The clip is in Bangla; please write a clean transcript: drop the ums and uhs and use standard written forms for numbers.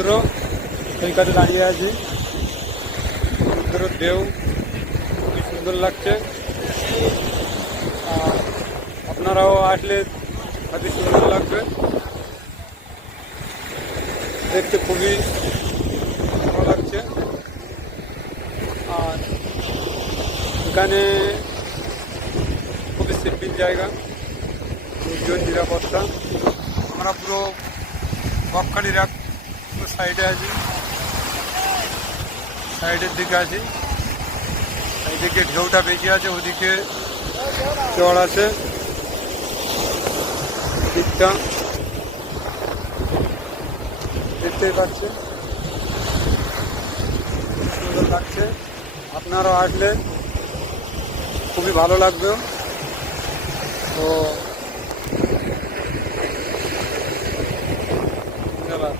সমুদ্র সৈকতে দাঁড়িয়ে আছি। সমুদ্রের ঢেউ খুবই সুন্দর লাগছে। আর আপনারাও আসলে অতি সুন্দর লাগবে, দেখতে খুবই ভালো লাগছে। আর এখানে খুবই সেফটির জায়গা, নির্জন নিরাপত্তা। আমরা পুরো বকখালির এক সাইডে আছি, সাইডের দিকে আছি। এইদিকে ঢেউটা বেশি আছে, ওদিকে চড় আছে। দিকটা দেখতেই পাচ্ছে, সুন্দর লাগছে। আপনারাও আসলে খুবই ভালো লাগবে। তো ধন্যবাদ।